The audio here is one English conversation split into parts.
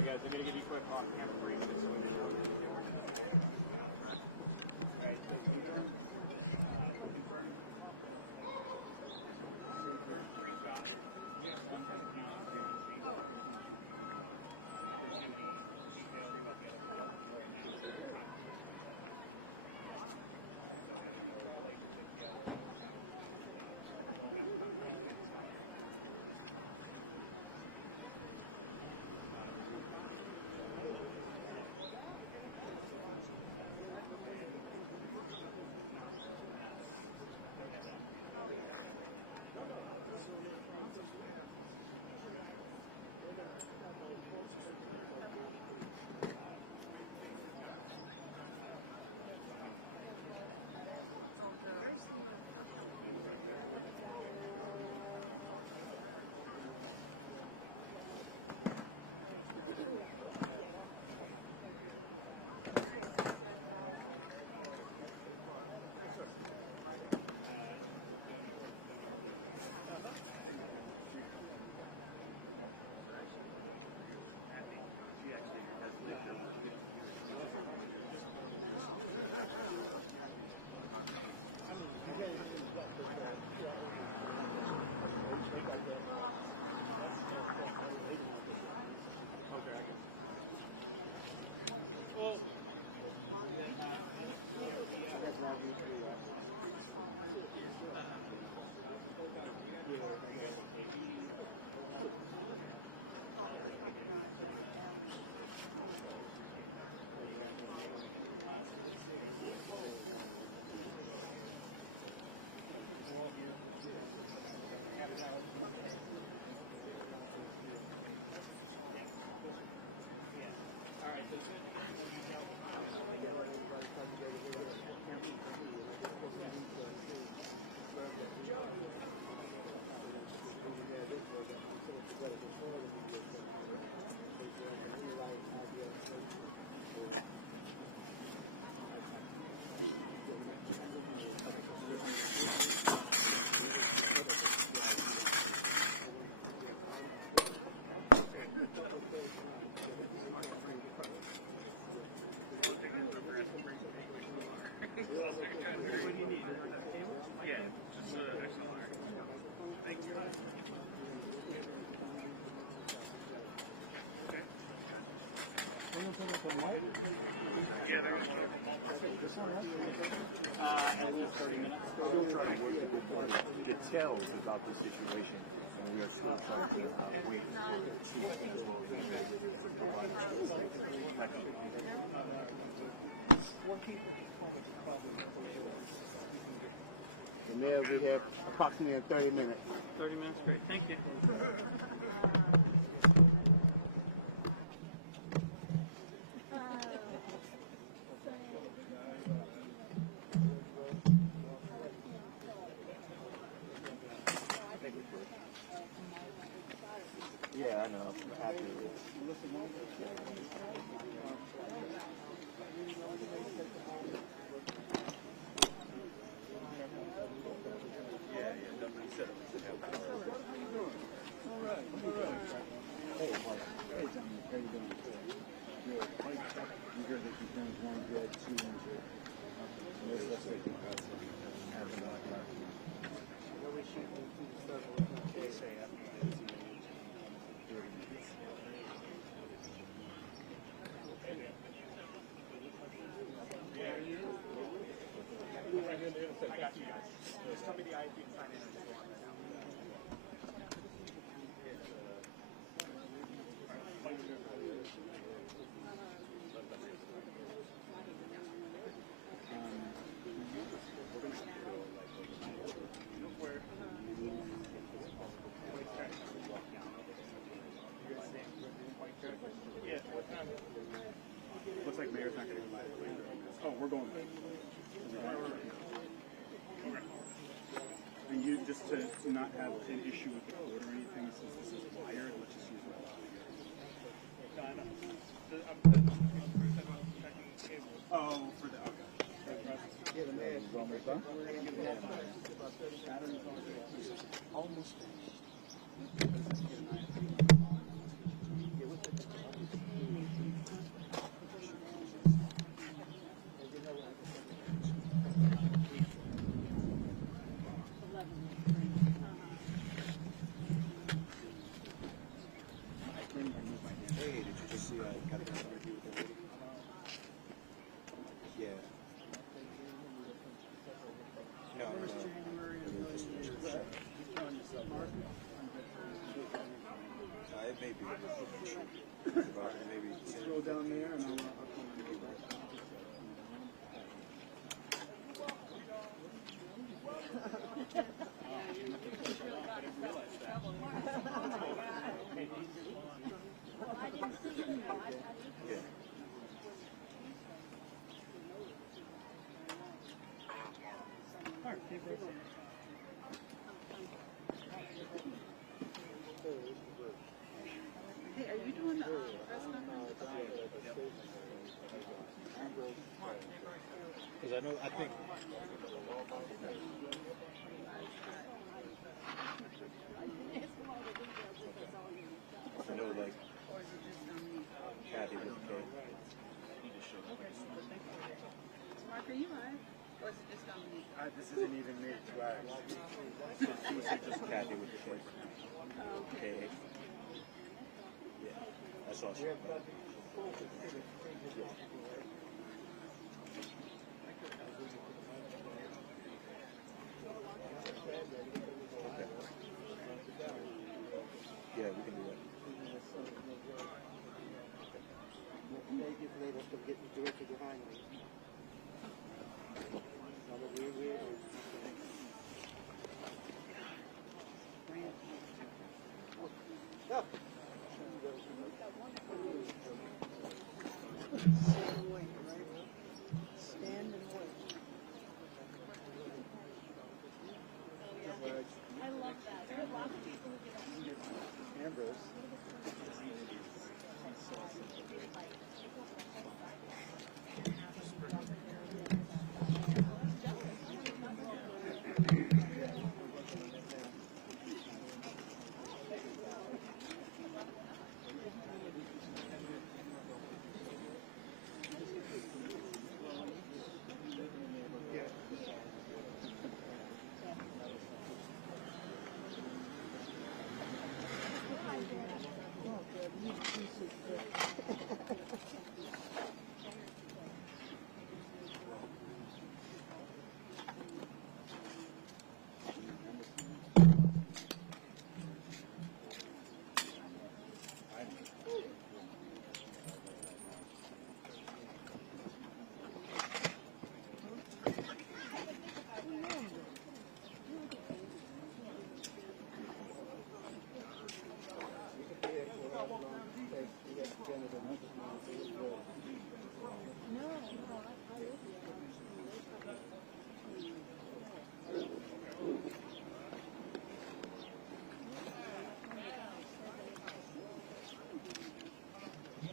Alright guys, I'm going to give you a quick off-camera brief just so we know what we're doing. At least 30 minutes. Still trying to work with the details about the situation, and we are still trying to wait to see what people will be And there we have approximately 30 minutes. 30 minutes, great. Thank you. Yeah, I know. I'm happy with it. Looks like Mayor's not going to go by. Oh, we're going. And you, just to not have an issue with the code or anything, since this is wired, let's just use it. Oh, for the, okay. Yeah, the mayor's almost done. Almost finished. Hey, are you doing the press conference? Because I know, I think. I know, like, Kathy was there. Mark, are you live? Or is it just on me? This isn't even me, it's right. She said just Kathy with the choice. Okay. Yeah, that's all she said. Yeah, we can do that. Directly behind me. Stand and wait. I love that. There are a lot of people who get on Ambrose.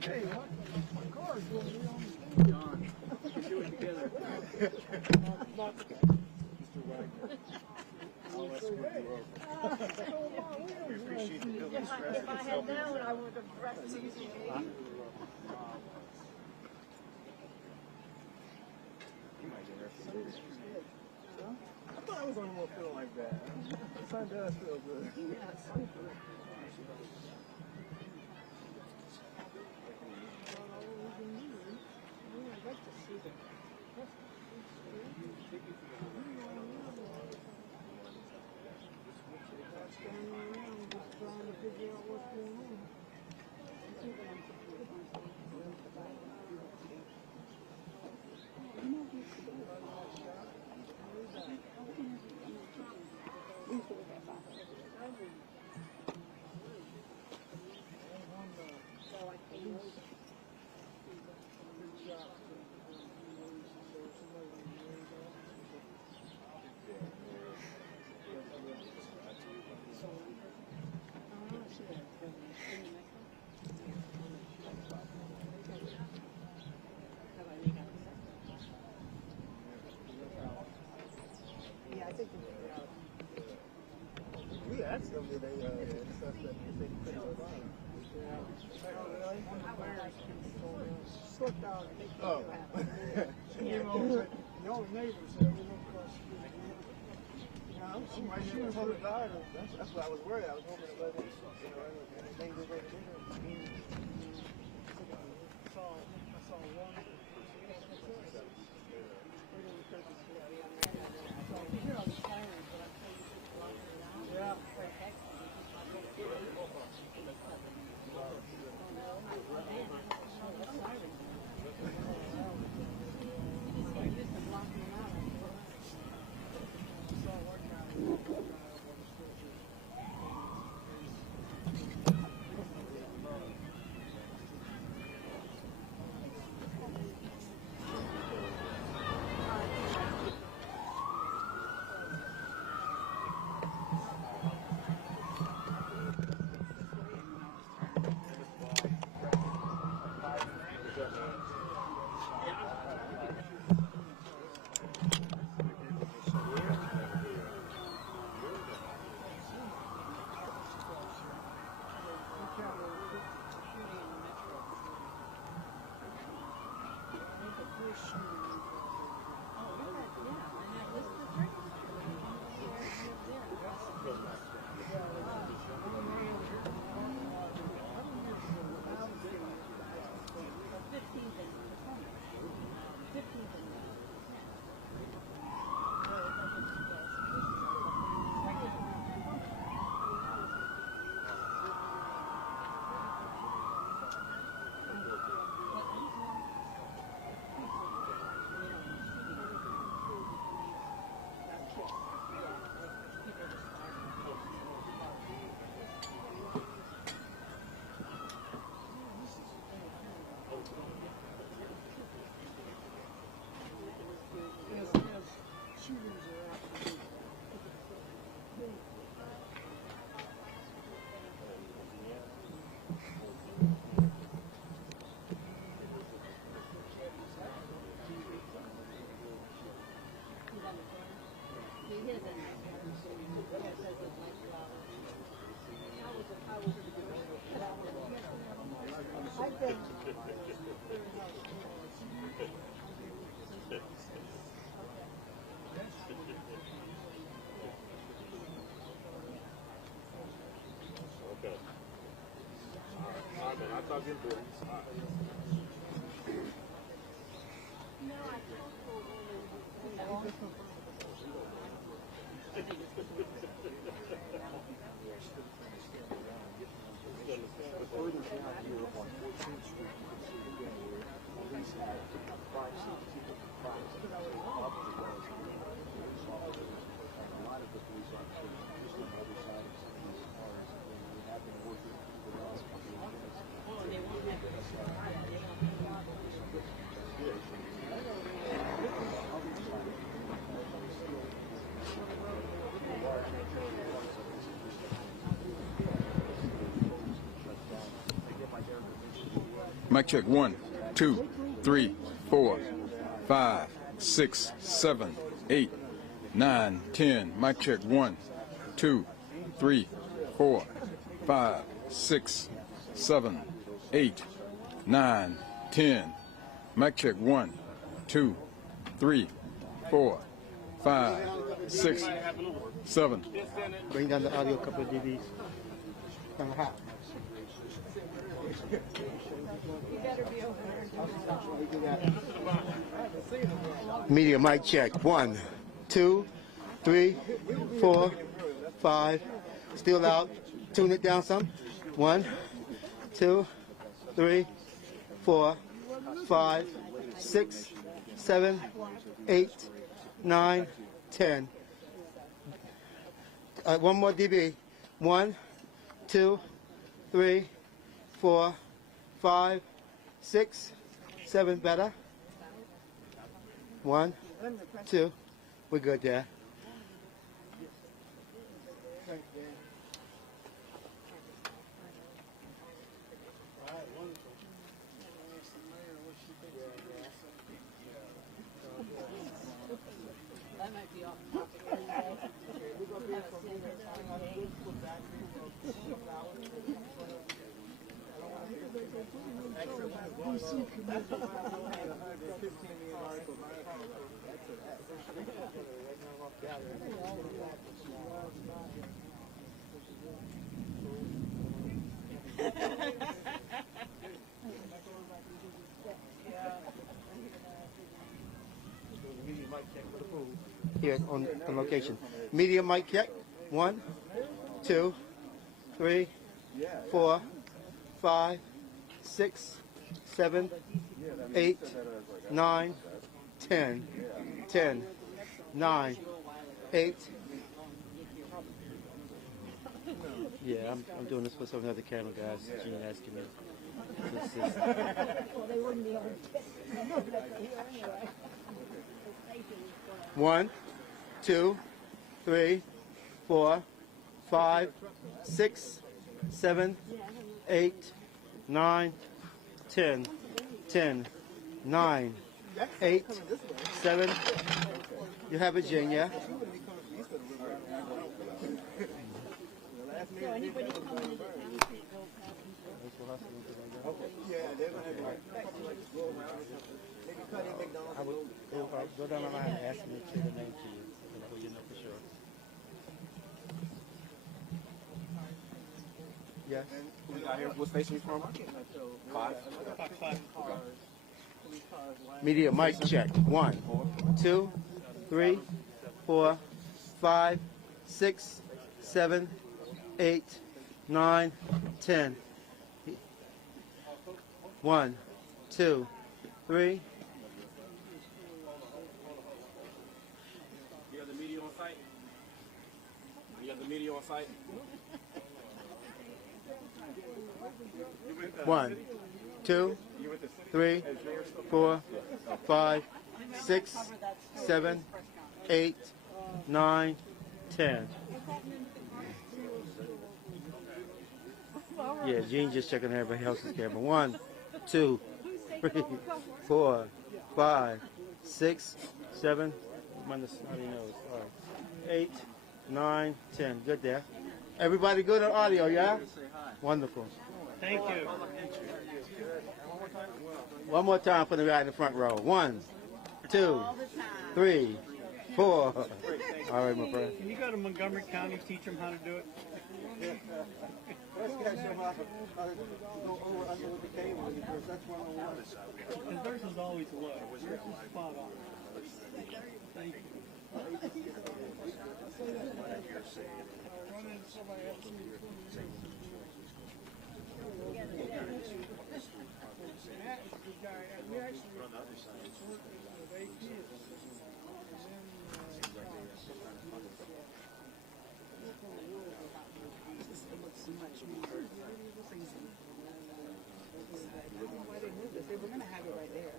Hey, what? My car's going to be on John, we can do it together. Mr. Wagner. I'll escort you over. We appreciate the building stress. If I had known, I would have rushed to you. You might get arrested. I thought I was on one feeling like that. Sometimes does feel good. We asked them if they suspect if they could have slipped out. Oh. She came over. The old neighbor said we looked across the street. She was on the guard. That's what I was worried. I was hoping to let it, anything to go to I saw one. Yeah. Further down here on 14th Street, you can see again where police had 5 people crossed up the road. Police officers, and a lot of the police officers just on the other side of some of these cars, and we have been working for the last couple of minutes. Mic check 1, 2, 3, 4, 5, 6, 7, 8, 9, 10. Mic check 1, 2, 3, 4, 5, 6, 7, 8, 9, 10. Mic check 1, 2, 3, 4, 5, 6, 7. Bring down the audio a couple of dBs. Kind of hot. Media mic check. 1, 2, 3, 4, 5. Still loud. Tune it down some. 1, 2, 3, 4, 5, 6, 7, 8, 9, 10. One more dB. 1, 2, 3, 4, 5, 6, 7. Better. 1, 2. We're good there. That might be off topic. Here on location. Media mic check. 1, 2, 3, 4, 5, 6, 7, 8, 9, 10, 10, 9, 8. Yeah, I'm doing this for some other camera guys. Gene asking me. Well, they wouldn't be able to get here anyway. 1, 2, 3, 4, 5, 6, 7, 8, 9, 10, 10, 9, 8, 7. You have it, Jane, yeah? So anybody coming into town can't go past. Go down the line and ask me to the name to you, so you know for sure. Yes. We got here. What station you from? 5. Media mic check. 1, 2, 3, 4, 5, 6, 7, 8, 9, 10. 1, 2, 3. You have the media on site? You have the media on site? 1, 2, 3, 4, 5, 6, 7, 8, 9, 10. Yeah, Gene just checking everybody else's camera. 1, 2, 3, 4, 5, 6, 7, Minus 90 nose. All right. 8, 9, 10. Good there. Everybody good on audio, yeah? Wonderful. Thank you. One more time for the guy in the front row. 1, 2, 3, 4. All right, my friend. Can you go to Montgomery County, teach them how to do it? Let's get some go over under the table because that's one of the ones. Because theirs is always low. Yours is spot on. Thank you. We're going to have it right there.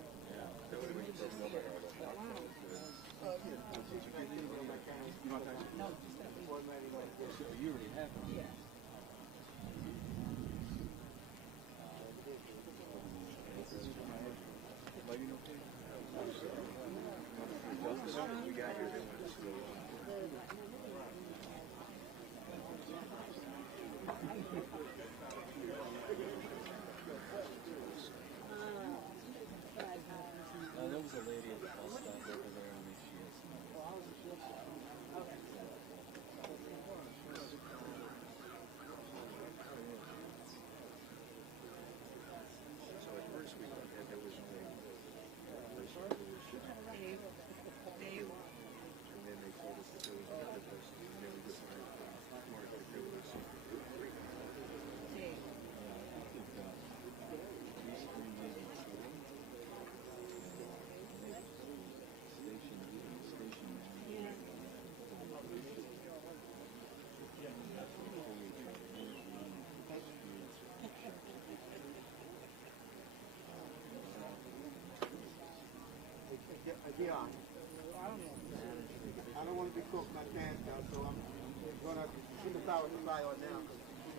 You already have it. Yeah. There was a lady at the bus stop over there on the shields. So at first we thought that there was only person who was and then they told us that there was another person, and then we decided Mark that there was Dion, I don't want to be caught with my pants down, so I'm going to keep the power supply on now.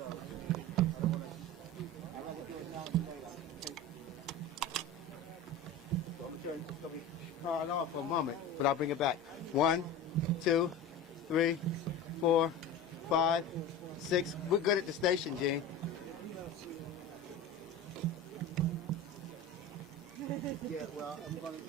I don't want to. I'd rather do it now than later. So I'm going to be calling off for a moment, but I'll bring it back. 1, 2, 3, 4, 5, 6. We're good at the station, Gene. Yeah, well, I'm going to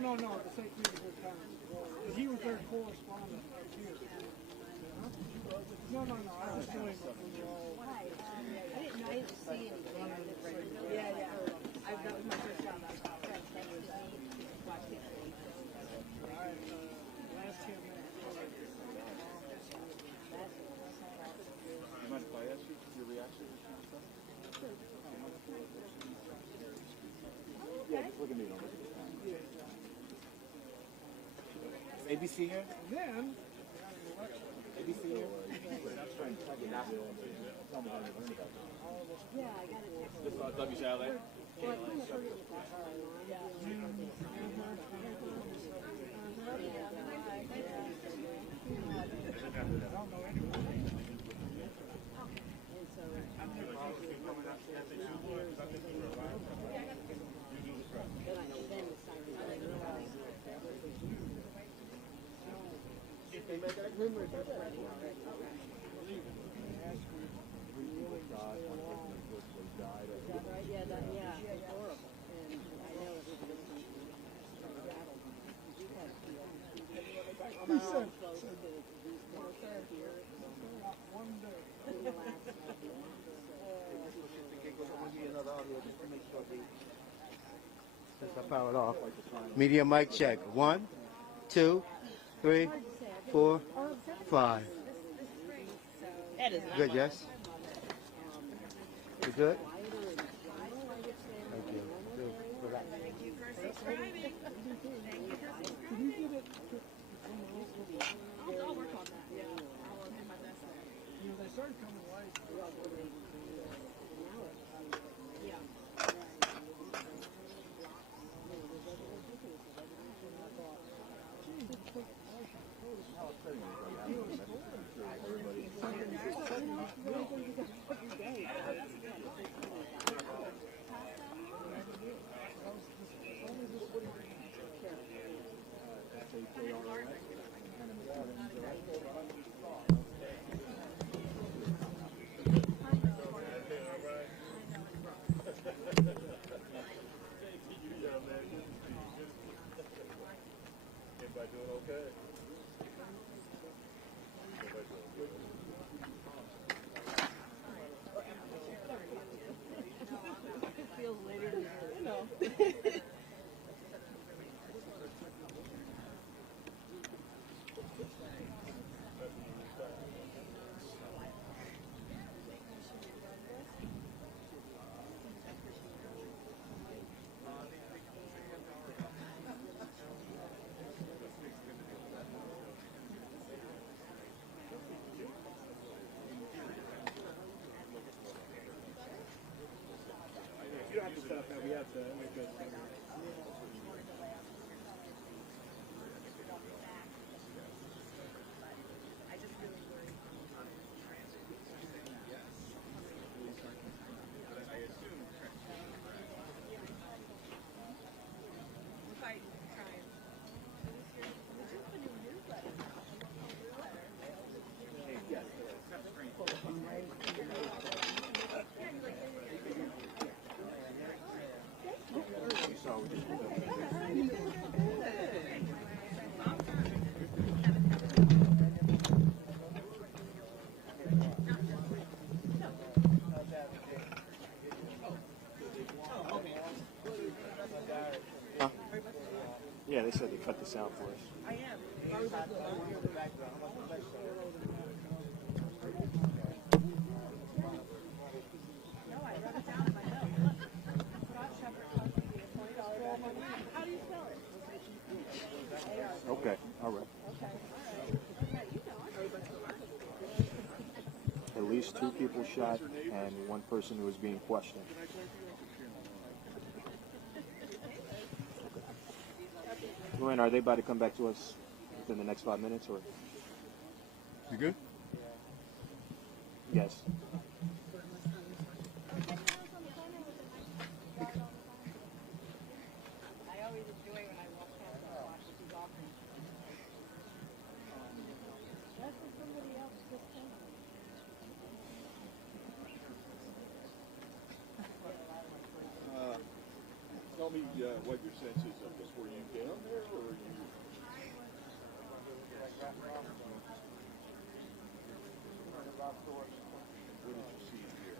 No, the St. Petersburg Times. Because he was their correspondent up here. No, I was doing it when we were all... I didn't see anything. Yeah. That was my first job. I was watch pictures. Last 10 minutes. You mind if I ask you your reaction to stuff? Yeah, just look at me. Don't look at the time. ABC here? And then... ABC here? I'm trying to tell you now. Tell me how you learned about it. Yeah, I got a text. Just on WCA? Since I powered off. Media mic check. 1, 2, 3, 4, 5. Good, yes? You good? Thank you. Relax. Thank you for subscribing. Thank you for subscribing. I'll work on that. Yeah. I'll do my best there. You know, they started coming late. Yeah. sure everybody. Everybody doing okay? Feels later than you know. You don't have to stop that. We have to make a Yeah, they said they cut the sound for us. I am. No, I wrote it down in my notes. How do you spell it? Okay, all right. At least 2 people shot and 1 person who was being questioned. Luann, are they about to come back to us within the next 5 minutes, or? You good? Yes. I always enjoy when I walk past and watch these offerings. That's what somebody else just told me. Tell me what your sense is of this. Were you down there, or are you? What did you see here?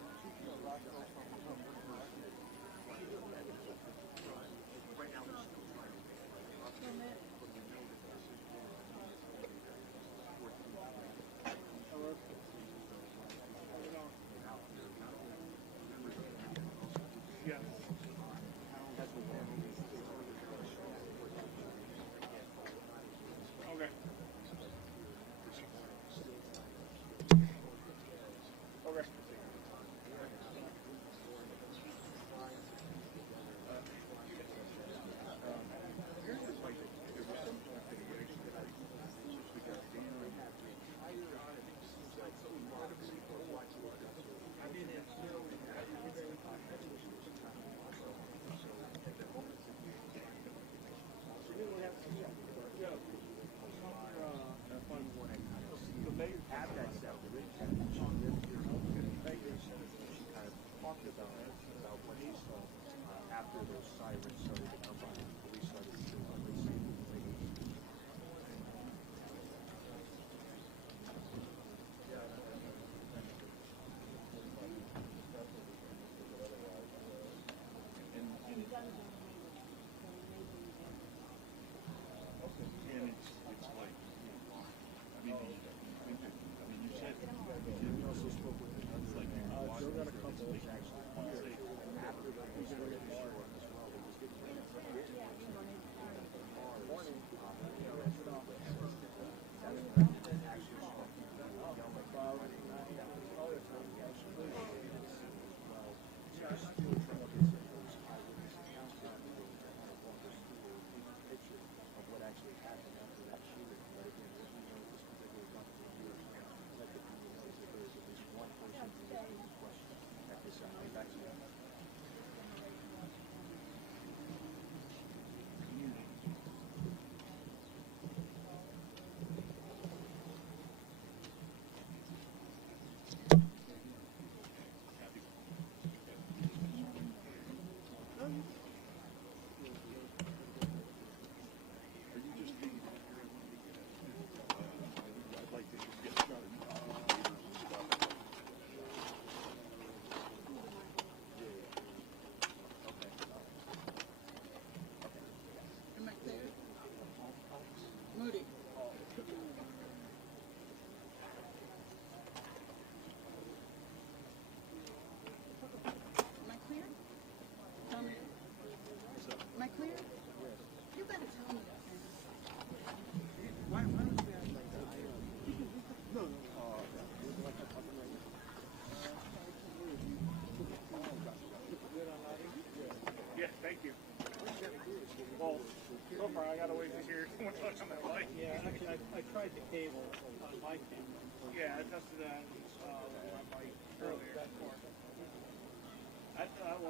cable on my camera. Yeah, I tested that on my bike earlier. That's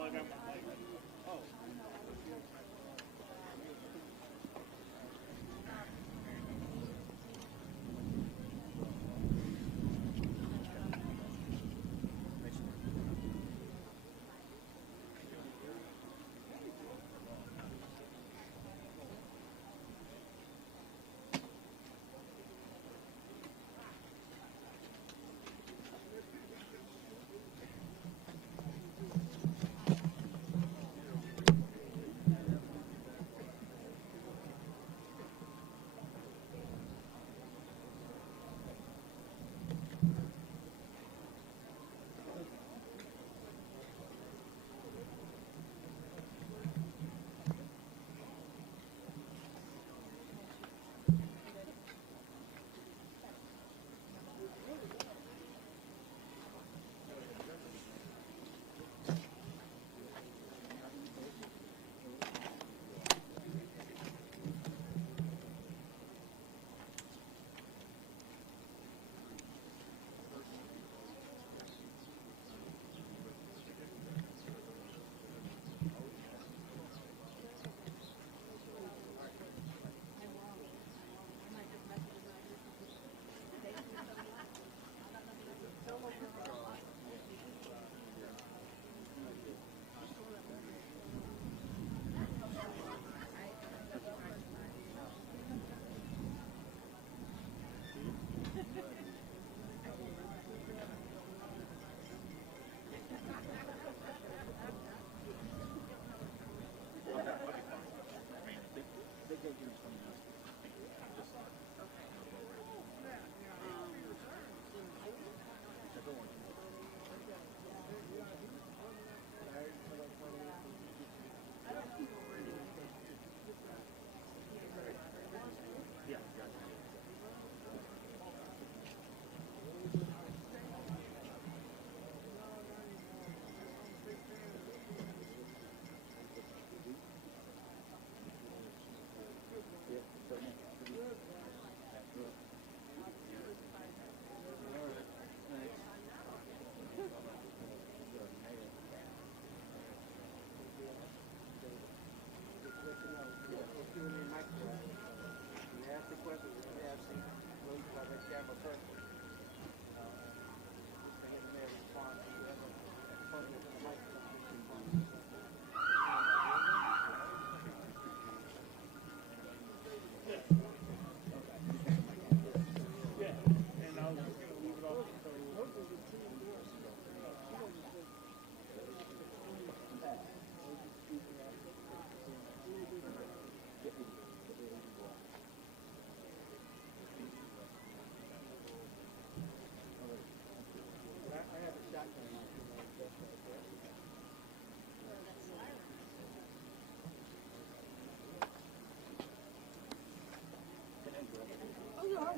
I got my bike. Oh.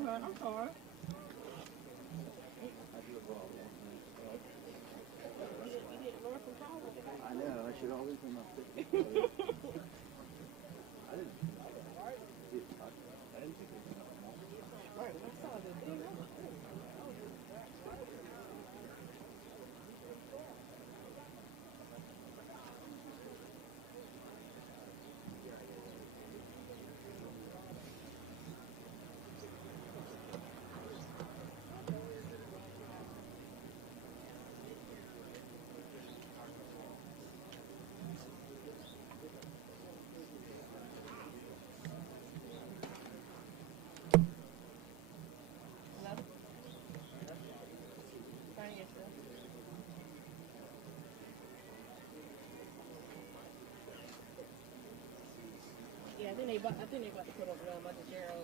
I'm sorry. I know, I should always be my I didn't think it was Yeah, I think they about to put up Matajero.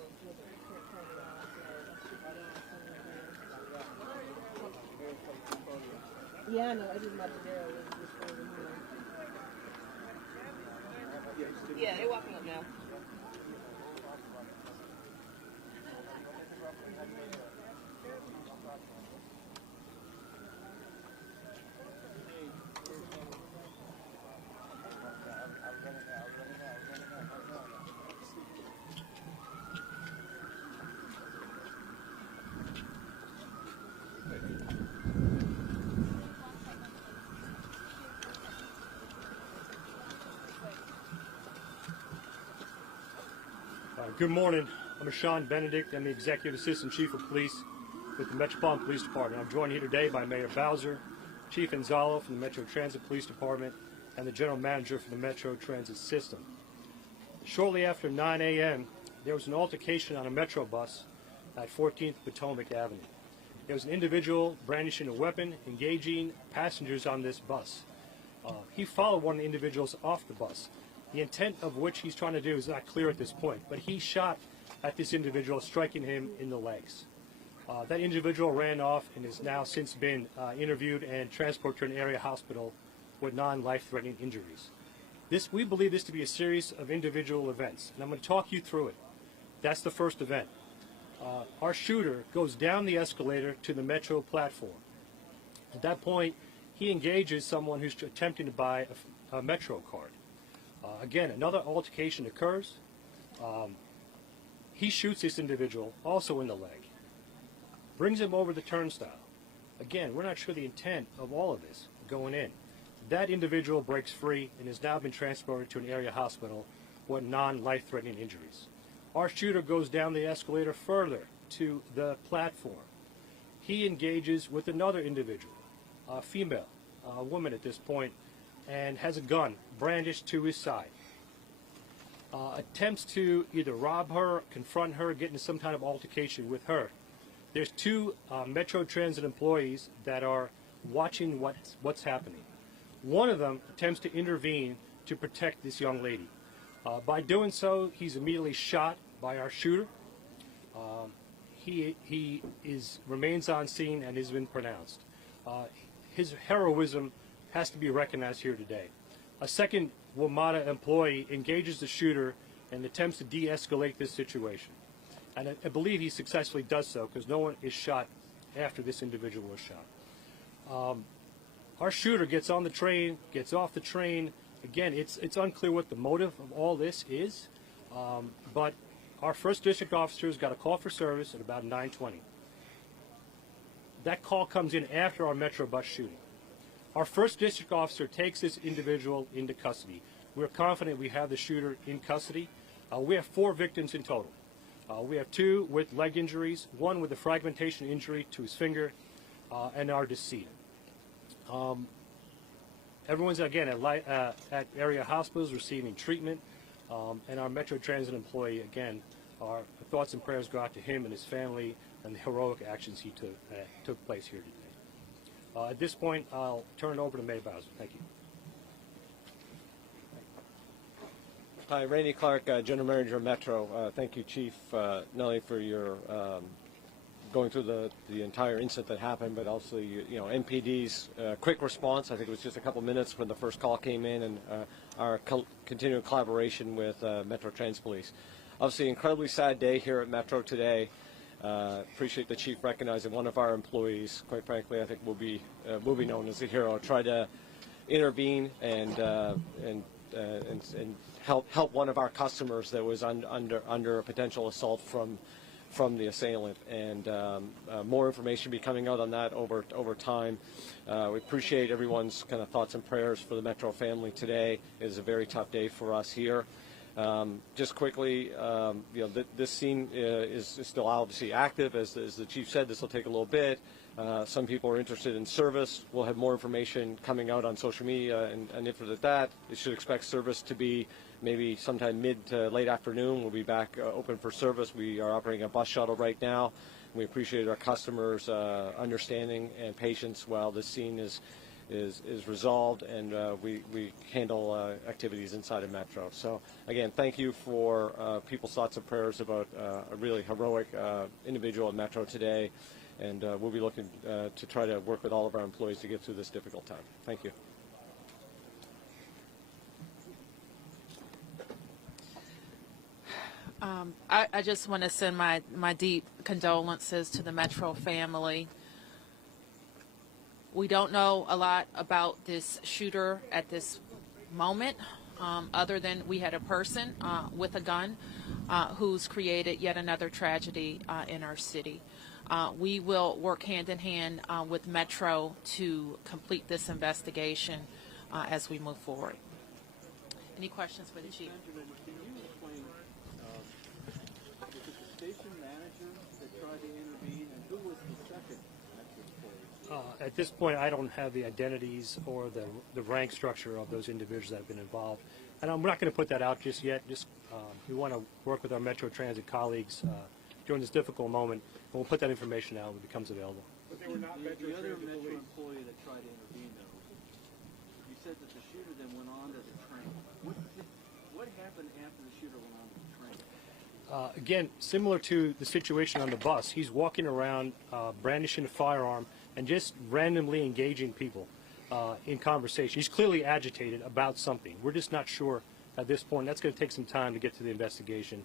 Yeah, I know. I just Matajero was just over here. Yeah, they're walking up now. Good morning. I'm Sean Benedict. I'm the Executive Assistant Chief of Police with the Metropolitan Police Department. I'm joined here today by Mayor Bowser, Chief Anzalo from the Metro Transit Police Department, and the General Manager for the Metro Transit System. Shortly after 9 a.m., there was an altercation on a Metro bus at 14th Potomac Avenue. There was an individual brandishing a weapon, engaging passengers on this bus. He followed one of the individuals off the bus. The intent of which he's trying to do is not clear at this point, but he shot at this individual, striking him in the legs. That individual ran off and has now since been interviewed and transported to an area hospital with non-life-threatening injuries. We believe this to be a series of individual events, and I'm going to talk you through it. That's the first event. Our shooter goes down the escalator to the Metro platform. At that point, he engages someone who's attempting to buy a Metro card. Again, another altercation occurs. He shoots this individual, also in the leg, brings him over the turnstile. Again, we're not sure the intent of all of this going in. That individual breaks free and has now been transported to an area hospital with non-life-threatening injuries. Our shooter goes down the escalator further to the platform. He engages with another individual, a female, a woman at this point, and has a gun brandished to his side. Attempts to either rob her, confront her, get into some kind of altercation with her. There's two Metro Transit employees that are watching what's happening. One of them attempts to intervene to protect this young lady. By doing so, he's immediately shot by our shooter. He remains on scene and has been pronounced. His heroism has to be recognized here today. A second WMATA employee engages the shooter and attempts to de-escalate this situation. And I believe he successfully does so because no one is shot after this individual was shot. Our shooter gets on the train, gets off the train. Again, it's unclear what the motive of all this is, but our first district officers got a call for service at about 9:20. That call comes in after our Metro bus shooting. Our first district officer takes this individual into custody. We're confident we have the shooter in custody. We have 4 victims in total. We have 2 with leg injuries, 1 with a fragmentation injury to his finger, and our decedent. Everyone's, again, at area hospitals receiving treatment, and our Metro Transit employee, again, our thoughts and prayers go out to him and his family and the heroic actions he took place here today. At this point, I'll turn it over to May Bowser. Thank you. Hi, Randy Clark, General Manager of Metro. Thank you, Chief, not only for your going through the entire incident that happened, but also MPD's quick response. I think it was just a couple minutes when the first call came in, and our continuing collaboration with Metro Transit Police. Obviously, incredibly sad day here at Metro today. Appreciate the Chief recognizing one of our employees. Quite frankly, I think will be known as a hero. Tried to intervene and help one of our customers that was under a potential assault from the assailant, and more information be coming out on that over time. We appreciate everyone's kind of thoughts and prayers for the Metro family today. It is a very tough day for us here. Just quickly, this scene is still obviously active. As the Chief said, this will take a little bit. Some people are interested in service. We'll have more information coming out on social media and if at that. You should expect service to be maybe sometime mid to late afternoon. We'll be back open for service. We are operating a bus shuttle right now. We appreciate our customers' understanding and patience while this scene is resolved, and we handle activities inside of Metro. So again, thank you for people's thoughts and prayers about a really heroic individual at Metro today, and we'll be looking to try to work with all of our employees to get through this difficult time. Thank you. I just want to send my deep condolences to the Metro family. We don't know a lot about this shooter at this moment, other than we had a person with a gun who's created yet another tragedy in our city. We will work hand in hand with Metro to complete this investigation as we move forward. Any questions for the Chief? At this point, I don't have the identities or the rank structure of those individuals that have been involved. And we're not going to put that out just yet. We want to work with our Metro Transit colleagues during this difficult moment, and we'll put that information out when it becomes available. But they were not The Metro other Transit Metro police. employee that tried to intervene, though, you said that the shooter then went on to the train. What happened after the shooter went on to the train? Again, similar to the situation on the bus, he's walking around brandishing a firearm and just randomly engaging people in conversation. He's clearly agitated about something. We're just not sure at this point. That's going to take some time to get to the investigation,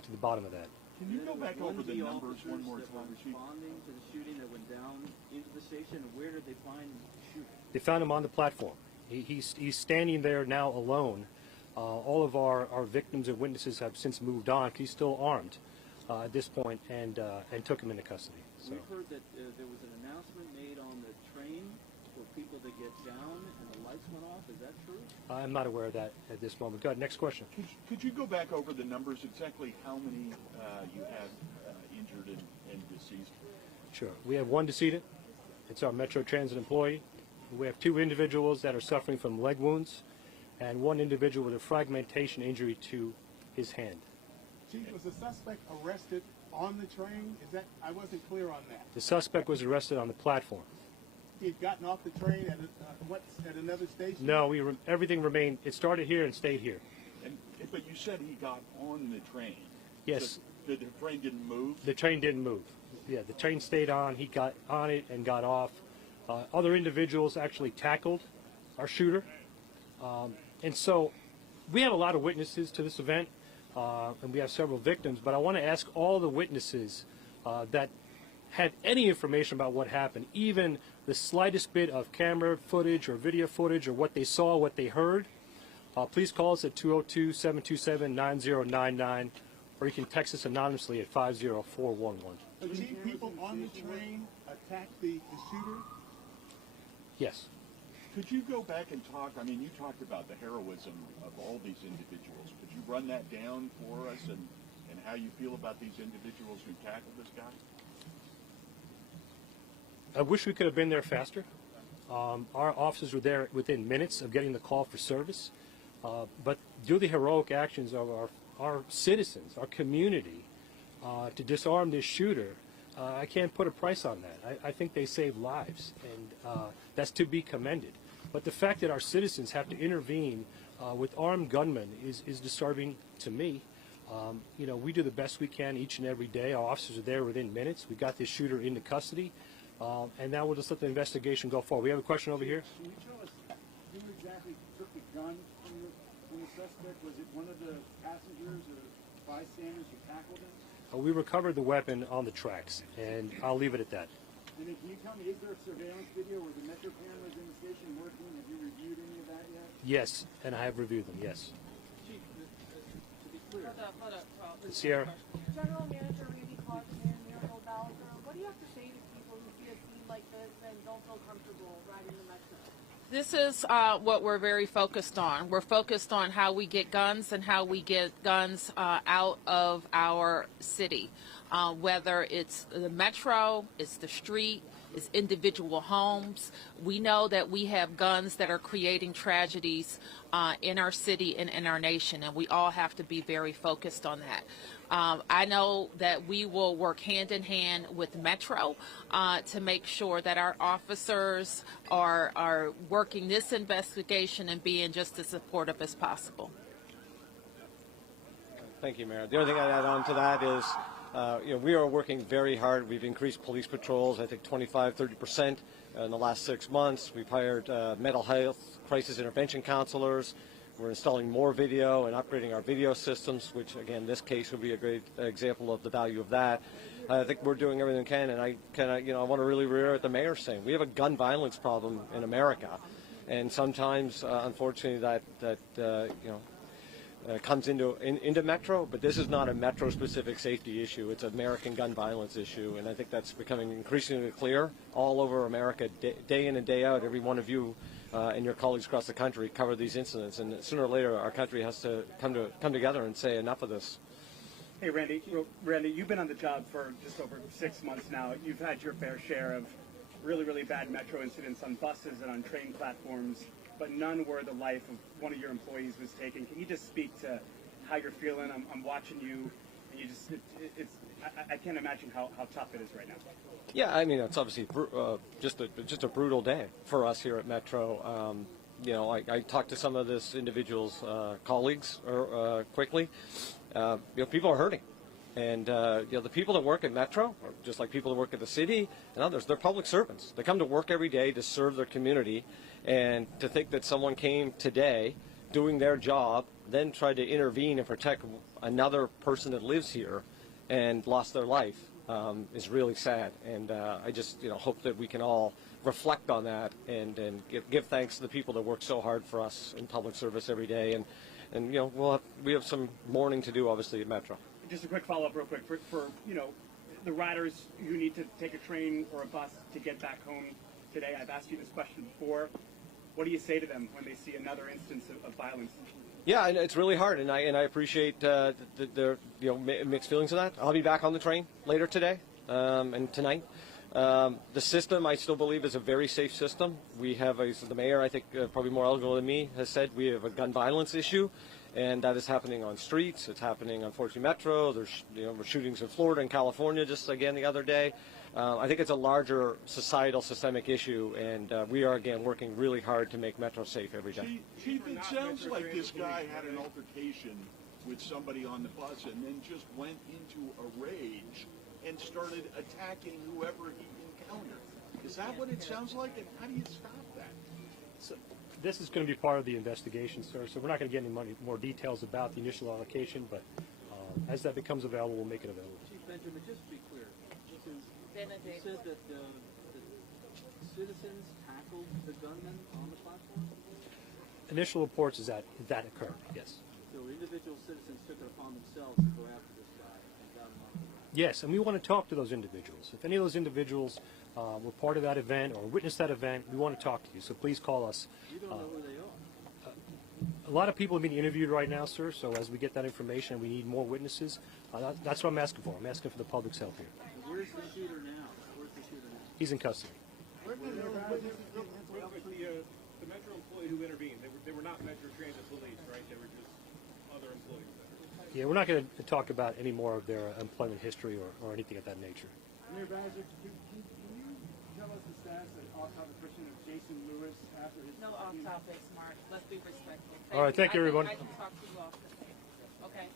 to the bottom of that. Can you go back over the numbers one more that were time, Chief? responding to the shooting that went down into the station, and where did they find the shooter? They found him on the platform. He's standing there now alone. All of our victims and witnesses have since moved on. He's still armed at this point, and took him into custody. So. We've heard that there was an announcement made on the train for people to get down, and the lights went off. Is that true? I'm not aware of that at this moment. Go ahead, next question. Could you go back over the numbers, exactly how many you have injured and deceased? Sure. We have one decedent. It's our Metro Transit employee. We have 2 individuals that are suffering from leg wounds, and 1 individual with a fragmentation injury to his hand. Chief, was the suspect arrested on the train? I wasn't clear on that. The suspect was arrested on the platform. He had gotten off the train at another station? No, everything remained. It started here and stayed here. But you said he got on the train. Yes. So the train didn't move? The train didn't move. Yeah, the train stayed on. He got on it and got off. Other individuals actually tackled our shooter. And so we have a lot of witnesses to this event, and we have several victims, but I want to ask all the witnesses that had any information about what happened, even the slightest bit of camera footage or video footage or what they saw, what they heard, please call us at 202-727-9099, or you can text us anonymously at 50411. The chief, people on the train attacked the shooter? Yes. Could you go back and talk, I mean, you talked about the heroism of all these individuals. Could you run that down for us and how you feel about these individuals who tackled this guy? I wish we could have been there faster. Our officers were there within minutes of getting the call for service. But due to the heroic actions of our citizens, our community, to disarm this shooter, I can't put a price on that. I think they saved lives, and that's to be commended. But the fact that our citizens have to intervene with armed gunmen is disturbing to me. You know, we do the best we can each and every day. Our officers are there within minutes. We got this shooter into custody, and now we'll just let the investigation go forward. We have a question over here. Can you tell us who exactly took the gun from the suspect? Was it one of the passengers or bystanders who tackled him? We recovered the weapon on the tracks, and I'll leave it at that. And then can you tell me, is there surveillance video where the Metro cameras in the station working? Have you reviewed any of that yet? Yes, and I have reviewed them, yes. Chief, to be clear, Sierra. General Manager Randy Clark and Miracle Bowser, what do you have to say to people who see a scene like this and don't feel comfortable riding the Metro? This is what we're very focused on. We're focused on how we get guns and how we get guns out of our city, whether it's the metro, it's the street, it's individual homes. We know that we have guns that are creating tragedies in our city and in our nation, and we all have to be very focused on that. I know that we will work hand in hand with Metro to make sure that our officers are working this investigation and being just as supportive as possible. Thank you, Mayor. The only thing I'd add on to that is, we are working very hard. We've increased police patrols, I think 25-30% in the last 6 months. We've hired mental health crisis intervention counselors. We're installing more video and upgrading our video systems, which, again, this case would be a great example of the value of that. I think we're doing everything we can, and I want to really reiterate the mayor's saying. We have a gun violence problem in America, and sometimes, unfortunately, that comes into Metro, but this is not a Metro-specific safety issue. It's an American gun violence issue, and I think that's becoming increasingly clear all over America, day in and day out. Every one of you and your colleagues across the country cover these incidents, and sooner or later our country has to come together and say enough of this. Hey, Randy, you've been on the job for just over 6 months now. You've had your fair share of really, really bad metro incidents on buses and on train platforms, but none where the life of one of your employees was taken. Can you just speak to how you're feeling? I'm watching you, and you just, I can't imagine how tough it is right now. Yeah, I mean, it's obviously just a brutal day for us here at Metro. You know, I talked to some of this individual's colleagues quickly. You know, people are hurting. And, you know, the people that work at Metro, just like people that work at the city and others, they're public servants. They come to work every day to serve their community. And to think that someone came today doing their job, then tried to intervene and protect another person that lives here and lost their life is really sad. And I just, you know, hope that we can all reflect on that and give thanks to the people that work so hard for us in public service every day. And you know, we have some mourning to do, obviously, at Metro. Just a quick follow-up real quick for you know, the riders who need to take a train or a bus to get back home today. I've asked you this question before. What do you say to them when they see another instance of violence? Yeah, and it's really hard, and I appreciate the you know, mixed feelings of that. I'll be back on the train later today and tonight. The system, I still believe, is a very safe system. We have, the mayor, I think, probably more eligible than me, has said we have a gun violence issue, and that is happening on streets. It's happening on 14 Metro. There's, you know, shootings in Florida and California just again the other day. I think it's a larger societal, systemic issue, and we are again working really hard to make Metro safe every day. Chief, it sounds like this guy had an altercation with somebody on the bus and then just went into a rage and started attacking whoever he encountered. Is that what it sounds like, and how do you stop that? So this is going to be part of the investigation, sir, so we're not going to get any more details about the initial allocation, but as that becomes available, we'll make it available. Chief Benjamin, just to be clear, you said that citizens tackled the gunman on the platform? Initial reports is that occurred, yes. So individual citizens took it upon themselves to go after this guy and got him off the ground? Yes, and we want to talk to those individuals. If any of those individuals were part of that event or witnessed that event, we want to talk to you, so please call us. You don't know who they are? A lot of people are being interviewed right now, sir, so as we get that information, we need more witnesses. That's what I'm asking for. I'm asking for the public's help here. Where's the shooter now? He's in custody. The Metro employee who intervened, they were not Metro Transit police, right? They were just other employees. Yeah, we're not going to talk about any more of their employment history or anything of that nature. Mayor Bowser, can you tell us the status of off-topic question of Jason Lewis after his... No off topics, Mark. Let's be respectful. All right, thank you, everyone. I can talk to you often. Okay.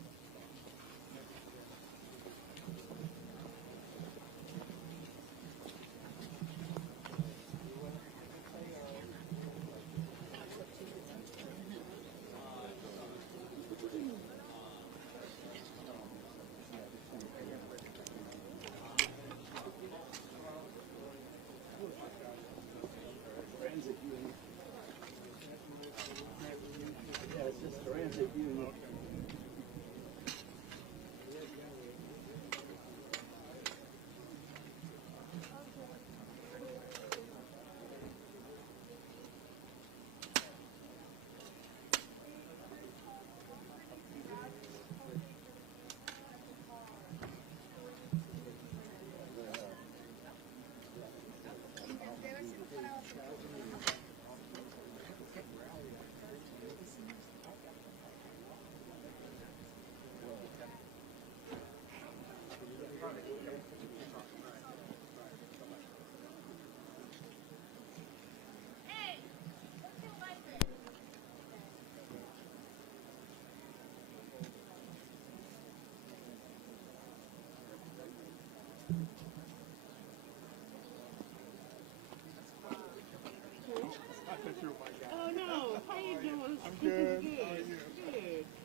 Oh no, how you doing? I'm good. Good. How are you?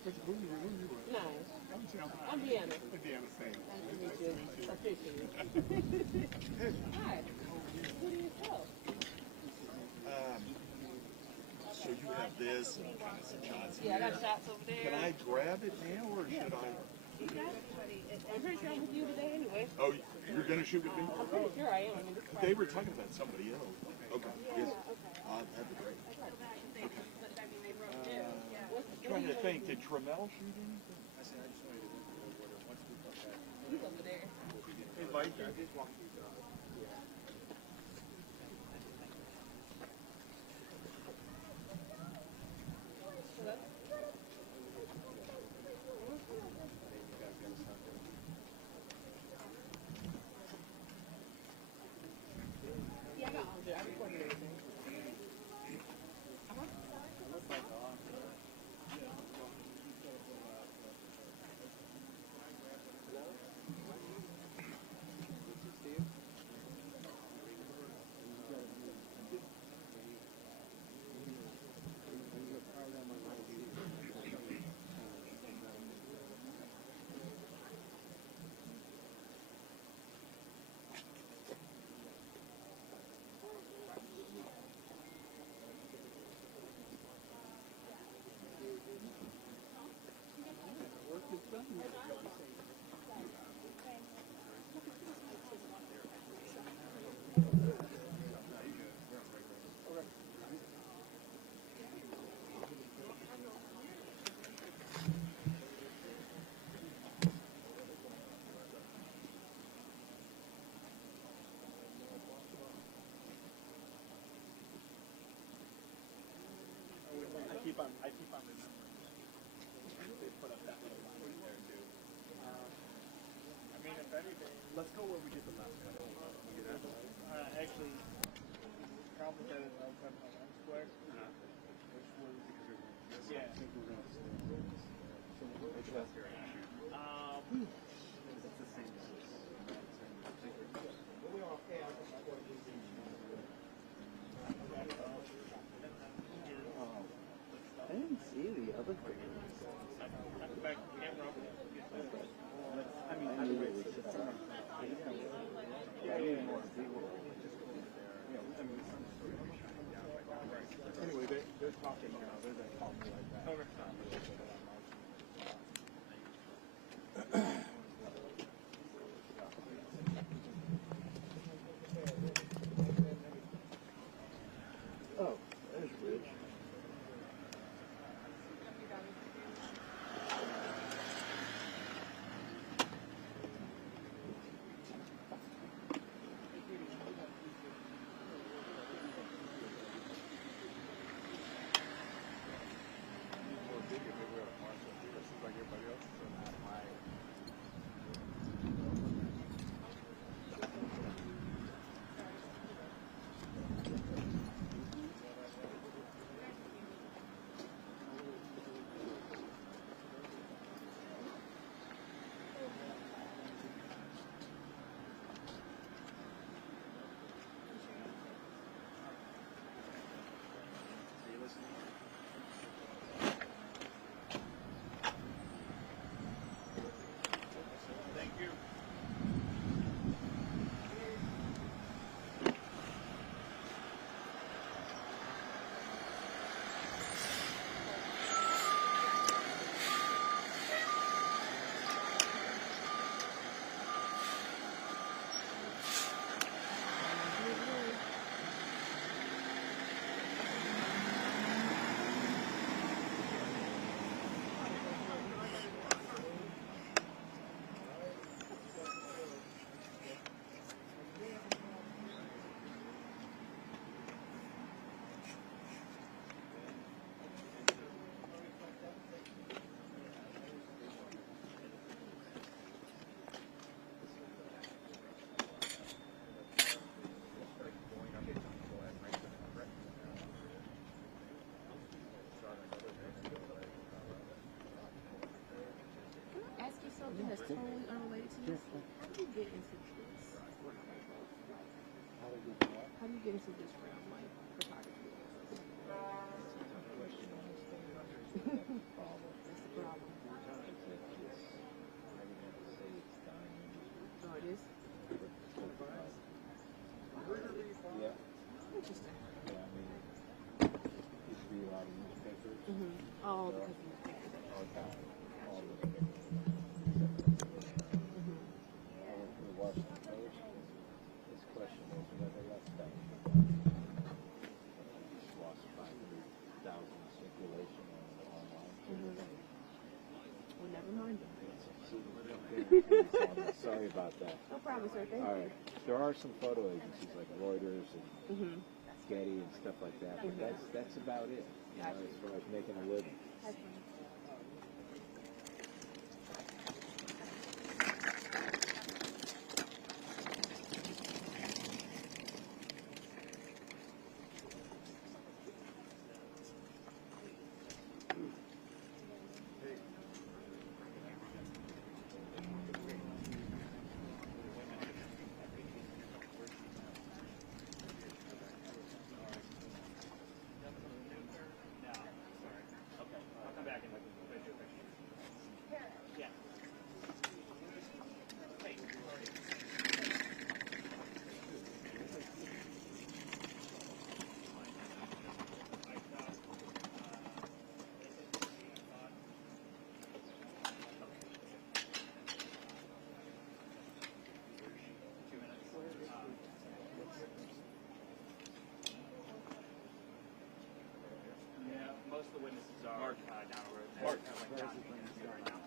Good. Who you with? Nice. I'm Deanna. Deanna, same. Nice to meet you. Officially. Hi. Who do you tell? So you have this and kind of some shots. Yeah, I got shots over there. Can I grab it now, or should I? You got it. I'm pretty sure I'm with you today anyway. Oh, you're going to shoot with me? I'm pretty sure I am. I mean, They were talking about somebody else. Okay. Yes. That'd be great. Trying to think, did Trammell shoot anything? He's over there. Hey, Mike, I just walked through on remembering that. They put up that little line right there too. I mean, if anything, let's go where we did the last one. Actually, complicated outside my own square, which was Yeah. I think we're going to stay. Which was your issue? It's the same. I didn't see the other pictures. Back camera. I mean, I knew it was just Anyway, they're talking now. They're talking like that. Okay. Oh, there's Rich. Thank you. Ask you something that's totally unrelated to this. How do you get into this? How do you get into this realm, like photography? That's the problem. Oh, it is? Yeah. Interesting. Yeah, I mean, used to be a lot of newspapers. Oh, because of the pictures. All the time. All the I went to the Washington Post. This question was whether that's done. Just lost 500,000 circulation online. Well, never mind. Sorry about that. No problem, sir. Thank All you. right. There are some photo agencies like Reuters and Getty and stuff like that, but that's about it. You know, as far as making a living. That's fine. Most of the witnesses are down the road. Mark. Right now.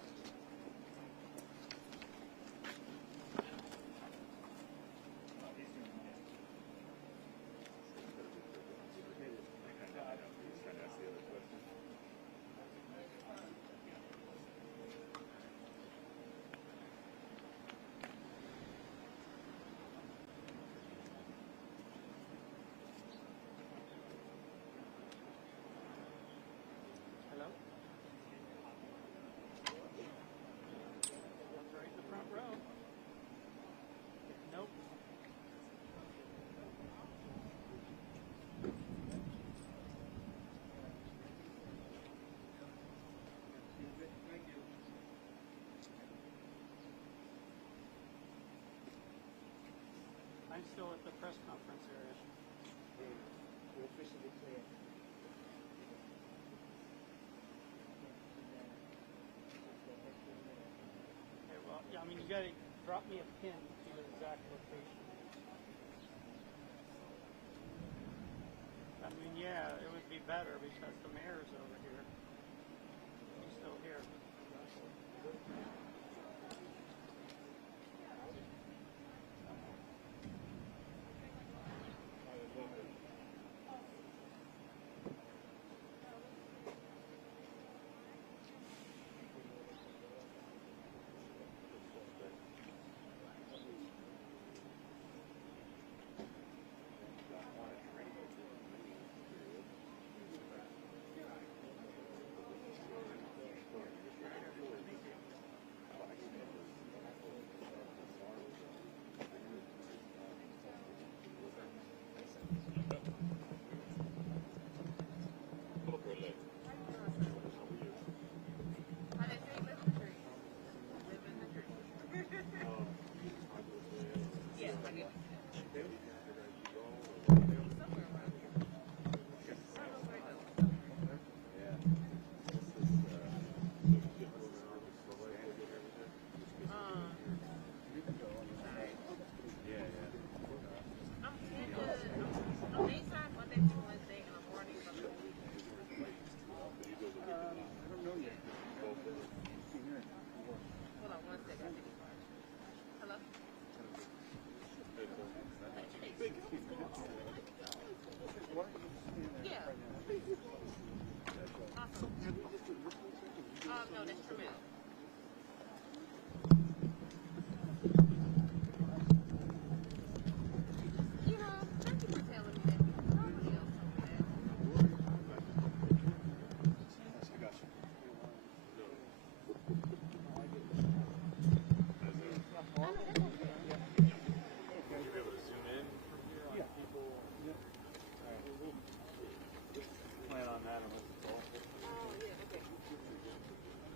press conference area. We're officially clear. Okay, well, yeah, I mean, you gotta drop me a pin to your exact location. I mean, yeah, it would be better because the mayor's over here. He's still here. No, that's true. You know, thank you for telling me that. Nobody else told me that. I got you. Plan on that and what's the goal?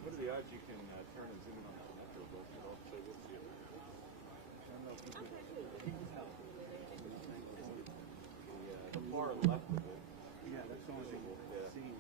What are the odds you can turn and zoom in on that metro both? I'll say we'll see it. The far left of it. Yeah, that's the only thing we'll see.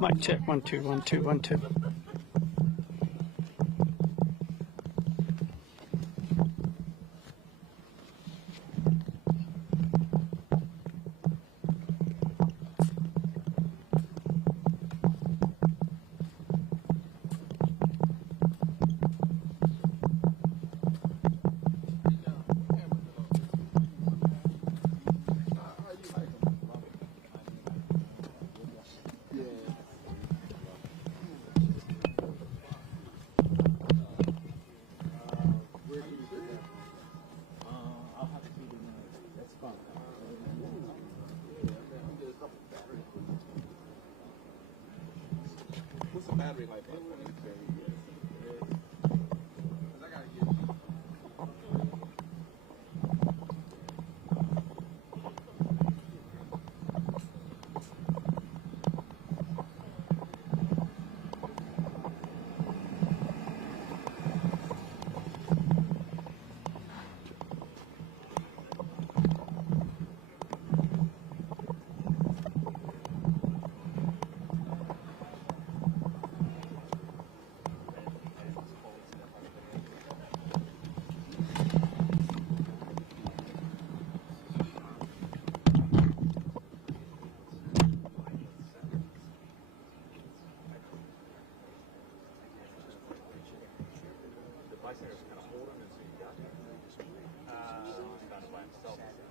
Mic check, 1 2 1 2 1 2. What's the battery life like on these very good? I gotta get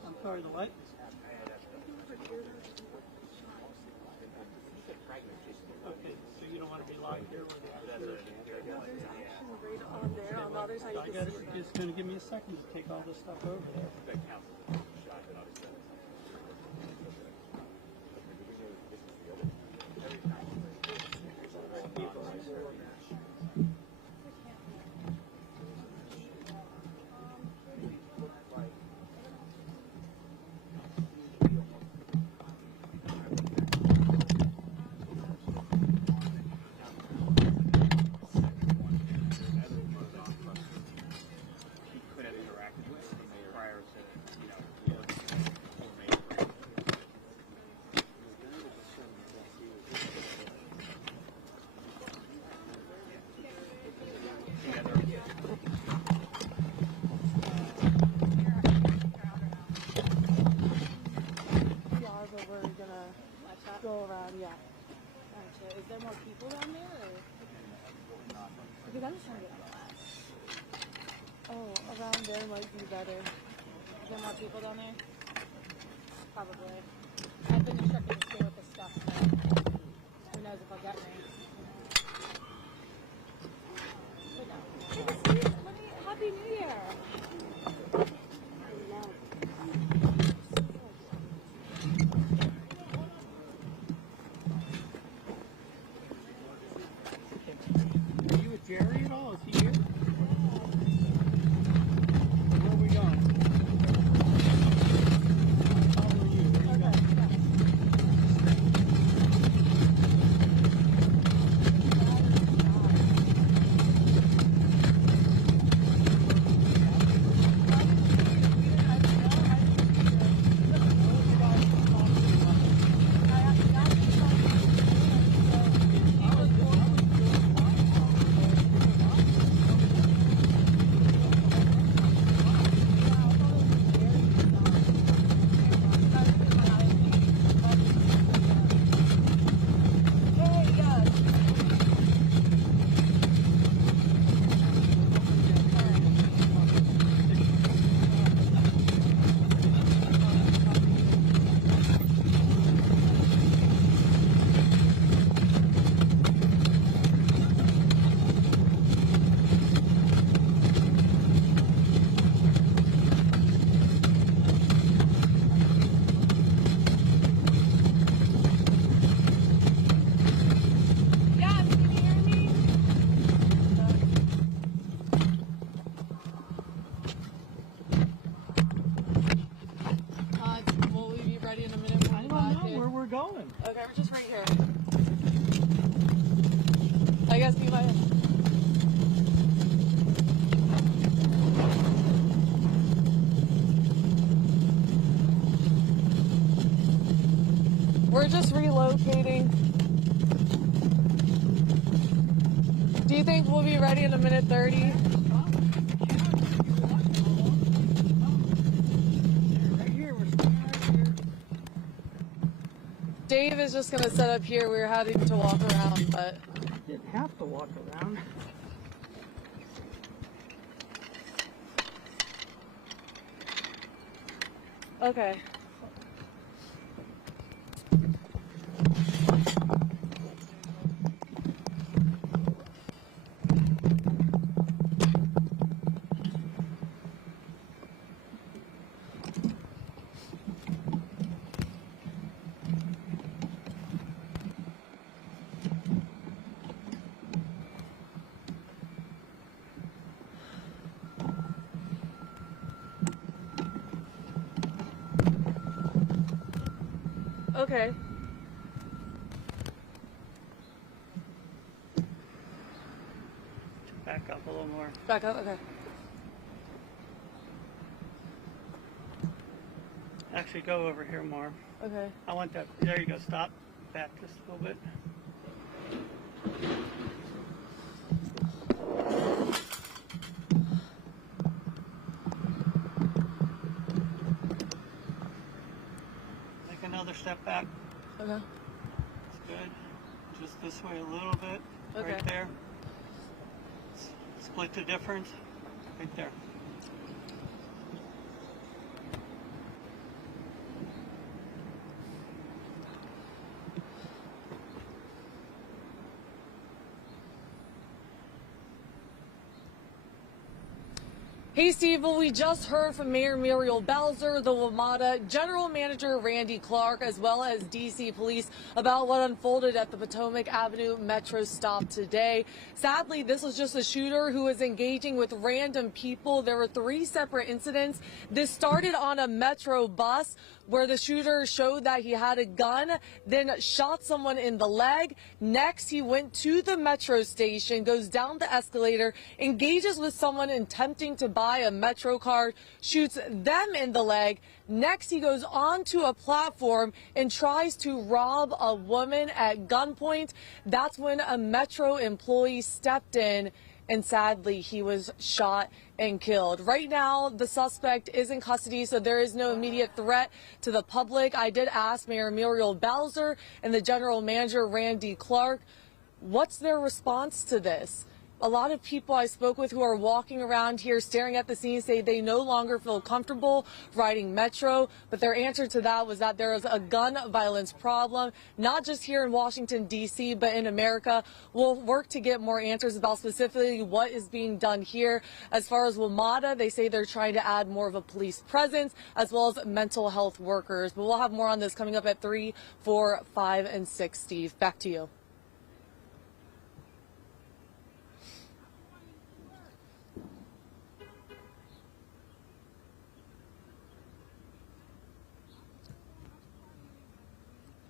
I'm sorry, the light? Okay, so you don't want to be live here with it? right on there, on the other side. I guess it's going to give me a second to take all this stuff over there. Go around, yeah. Gotcha. Is there more people down there? Or? Because I'm just trying to get on the last. Oh, around there might be better. Is there more people down there? Probably. I've been instructed to stay with the stuff, so who knows if I'll get me. But no. Happy New Year! Jerry at all? Is he here? Where are we going? Follow you. Where are you going? Going. Okay, we're just right here. I guess we might. We're just relocating. Do you think we'll be ready in a minute 30? Dave is just going to set up here. We were having to walk around, but... You didn't have to walk around. Okay. Okay. Back up a little more. Back up, okay. Actually, go over here more. Okay. I want that. There you go. Stop. Back just a little bit. Take another step back. Okay. That's good. Just this way a little bit. Okay. Right there. Split the difference. Right there. Hey Steve, well, we just heard from Mayor Muriel Bowser, the WMATA General Manager Randy Clark, as well as DC Police about what unfolded at the Potomac Avenue Metro stop today. Sadly, this was just a shooter who was engaging with random people. There were 3 separate incidents. This started on a Metro bus where the shooter showed that he had a gun, then shot someone in the leg. Next, he went to the Metro station, goes down the escalator, engages with someone attempting to buy a Metro card, shoots them in the leg. Next, he goes onto a platform and tries to rob a woman at gunpoint. That's when a Metro employee stepped in, and sadly, he was shot and killed. Right now, the suspect is in custody, so there is no immediate threat to the public. I did ask Mayor Muriel Bowser and the General Manager Randy Clark, what's their response to this? A lot of people I spoke with who are walking around here staring at the scene say they no longer feel comfortable riding Metro, but their answer to that was that there is a gun violence problem, not just here in Washington, D.C., but in America. We'll work to get more answers about specifically what is being done here. As far as WMATA, they say they're trying to add more of a police presence as well as mental health workers. But we'll have more on this coming up at 3, 4, 5, and 6. Steve, back to you.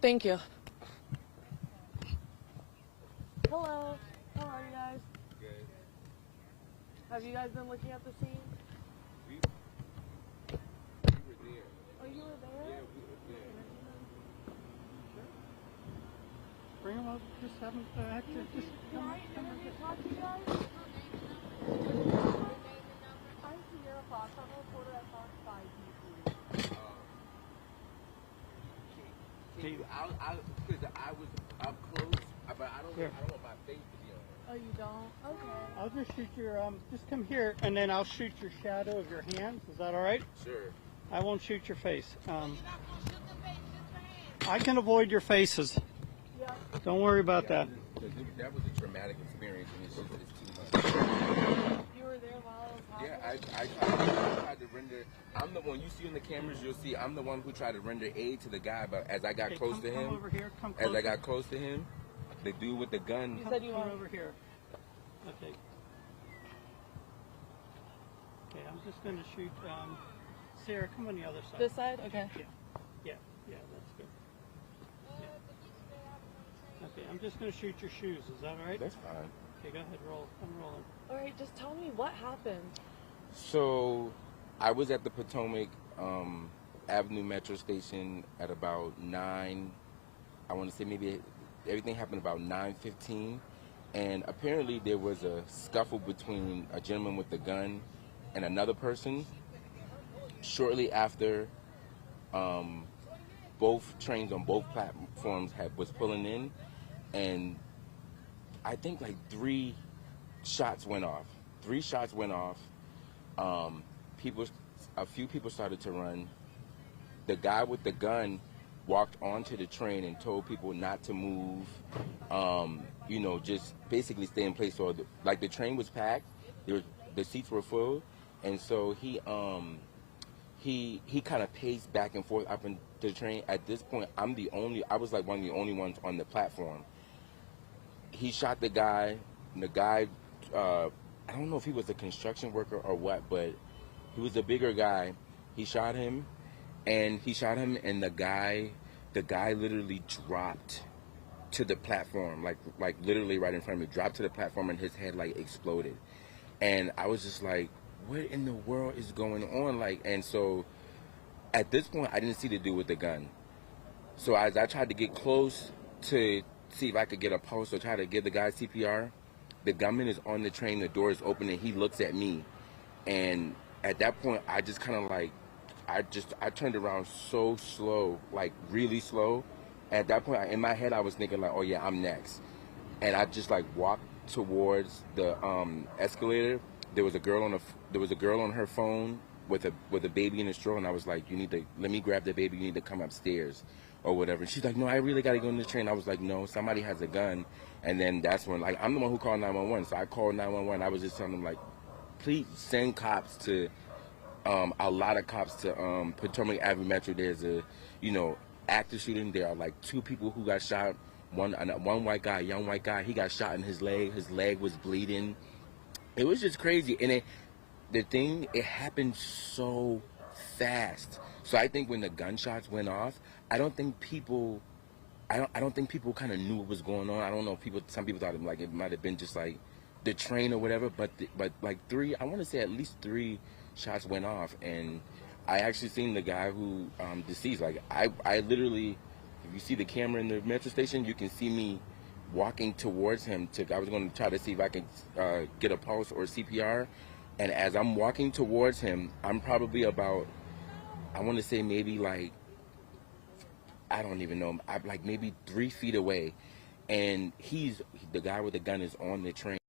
Thank you. Hello. How are you guys? Good. Have you guys been looking at the scene? We were there. Oh, you were there? Yeah, we were there. Bring them up. Just have them back. Just Can I interview talk to you guys? I'm Sierra Fox. I'm a reporter at Fox 5 TV. Because I'm close, but I don't want my face to be on it. Oh, you don't? Okay. I'll just shoot your, just come here, and then I'll shoot your shadow of your hands. Is that all right? Sure. I won't shoot your face. I can avoid your faces. Yeah. Don't worry about that. That was a traumatic experience, and it's too much. You were there while it was happening? Yeah, I tried to render. I'm the one you see in the cameras. You'll see I'm the one who tried to render aid to the guy, but as I got close to him, over here. Come as I got close to him, the dude with the gun. You said you come were over here. Okay. Okay, I'm just going to shoot. Sarah, come on the other side. This side? Okay. Yeah, that's good. Yeah. Okay, I'm just going to shoot your shoes. Is that all right? That's fine. Okay, go ahead, roll. I'm rolling. All right, just tell me what happened. So, I was at the Potomac Avenue Metro station at about 9. I want to say maybe everything happened about 9:15, and apparently there was a scuffle between a gentleman with a gun and another person. Shortly after, both trains on both platforms was pulling in, and I think like 3 shots went off. 3 shots went off. A few people started to run. The guy with the gun walked onto the train and told people not to move, just basically stay in place. So the train was packed, the seats were full, and so he kind of paced back and forth up into the train. At this point, I was like one of the only ones on the platform. He shot the guy, and the guy, I don't know if he was a construction worker or what, but he was a bigger guy. He shot him, and the guy literally dropped to the platform, like literally right in front of me, dropped to the platform, and his head like exploded. And I was just like, what in the world is going on? And so at this point, I didn't see the dude with the gun. So as I tried to get close to see if I could get a pulse or try to give the guy CPR, the gunman is on the train, the door is open, and he looks at me. And at that point, I just kind of I turned around so slow, like really slow. At that point, in my head, I was thinking like, oh yeah, I'm next. And I just like walked towards the escalator. There was a girl on her phone with a baby in a stroller, and I was like, let me grab the baby. You need to come upstairs or whatever. And she's like, no, I really got to go on the train. I was like, no, somebody has a gun. And then that's when, I'm the one who called 911. So I called 911. I was just telling them, please send cops to a lot of cops to Potomac Avenue Metro. There's a active shooting. There are like 2 people who got shot. One white guy, a young white guy. He got shot in his leg. His leg was bleeding. It was just crazy, and it happened so fast. So I think when the gunshots went off, I don't think people kind of knew what was going on. I don't know. Some people thought it might have been just like the train or whatever. But like I want to say at least 3 shots went off, and I actually seen the guy who deceased. Like I literally, if you see the camera in the metro station, you can see me walking towards him. I was going to try to see if I could get a pulse or CPR, and as I'm walking towards him, I'm probably about, I want to say maybe like, I don't even know, I'm like maybe 3 feet away, and the guy with the gun is on the train.